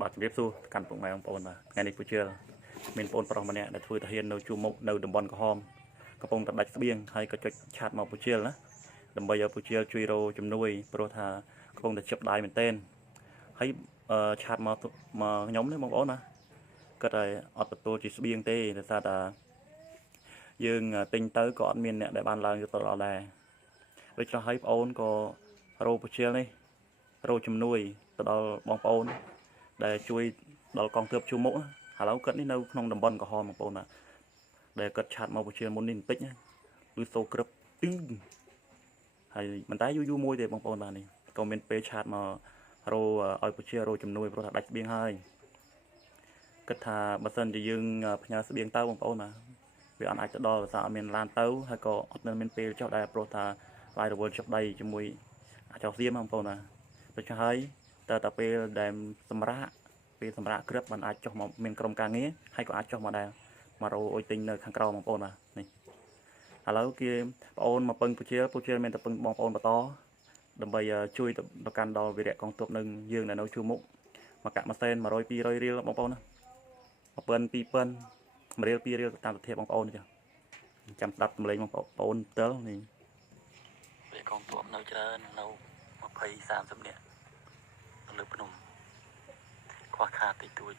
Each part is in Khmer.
បាទជំរាបសួរកាន់ពុកម៉ែបងប្អូនបាទថ្ងៃនេះពូជឿមានបងប្អូនប្រុសម្នាក់ដែលធ្វើទាហាននៅជួរមុខនៅតំបន់ក្រហមកំពុងតែដាច់ស្បៀងហើយក៏ចុចឆាតមកពូជឿណាដើម្បីឲ្យពូជឿជួយរកជំនួយព្រោះថាកំពុងតែជិបដៃមែនទែនហើយឆាតមកខ្ញុំនេះបងប្អូនណាគាត់តែអត់ទទួលជាស្បៀងទេដោយសារតែយើងទិញទៅក៏អត់មានអ្នកដែលបានឡើងទៅដល់ដែរដូច្នេះហើយបងប្អូនក៏រកពូជឿនេះរកជំនួយទៅដល់បងប្អូនដែលជួយដល់កងទ័ពជួរមុខឥឡូវគាត់នេះនៅក្នុងតំបន់ក្រហមបងប្អូនណាដែលគាត់ឆាតមកពជាមុននេះបន្តិចគឺសូក្រឹបទីហើយមិនតែយូរមួយទេបងប្អូនបាទនេះក៏មានពេលឆាតមករោឲ្យពជារោជំនួយព្រោះថាដាច់ស្បៀងហើយគិតថាបើសិនជាយើងផ្ញើស្បៀងទៅបងប្អូនណាវាអាចទៅដល់ភាសាអត់មានឡានទៅហើយក៏អត់នៅមានពេលចុះដែរព្រោះថាឡាយរវល់ចុះដៃជាមួយអាចោះសៀមបងប្អូនណាដូច្នេះហើយតែពេលដែលសម្រាប់ពេលសម្រាប់ក្រឹបมันអាចចុះមកមានក្រុមការងារហើយក៏អាចចុះមកដែរមករោអុយទិញនៅខាងក្រៅបងប្អូនបាទនេះឥឡូវគេបងប្អូនមកពឹងពជាមានតែពឹងបងប្អូនបន្តដើម្បីជួយទៅកាន់ដល់វីរៈកងទ័ពនឹងយើងនៅជួរមុខមកកាក់មួយសែន100 200រៀលបងប្អូនណា1000 2000 1រៀល2រៀលតាមសភាពបងប្អូនចាចាំស្ដាប់សម្លេងបងប្អូនផ្ទាល់នេះវីរៈកងទ័ពនៅច្រើននៅ20 30នាក់លើភ្នំខ្វះខាតតិចតួច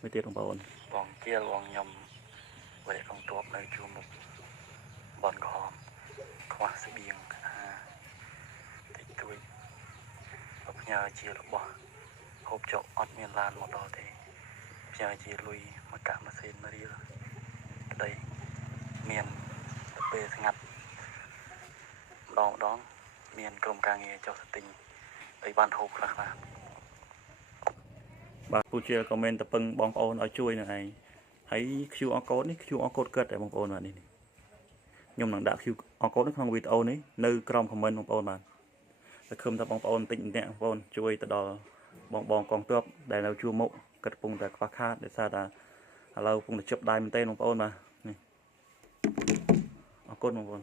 មួយទៀតបងប្អូនបងជាលបងខ្ញុំវីរៈកងទ័ពនៅជួរមុខបនក្រហមខ្វះស្បៀងតិចតួចផ្ញើជារបស់ហូបចុកអត់មានឡានមកដល់ទេផ្ញើជាលុយមកកាក់ម៉ាស៊ីន1រៀលក្តីមានពេលស្ងាត់ម្ដងមានក្រុមការងារចុះទៅទិញឲ្យបានហូបខ្លះបាទពូជាក៏មែនតែពឹងបងប្អូនឲ្យជួយនឹងឯងហើយ QR code នេះ QR code កើតតែបងប្អូនបាទនេះខ្ញុំនឹងដាក់ QR code នៅក្នុងវីដេអូនេះនៅក្រោម comment បងប្អូនបាទតែឃើញថាបងប្អូនបន្តិចម្នាក់បងប្អូនជួយទៅដល់បងកងទ័ពដែលនៅជួរមុខគាត់កំពុងតែខ្វះខាតដោយសារតែឥឡូវកំពុងតែជិបដៃមែនទេបងប្អូនបាទនេះអរគុណបងប្អូន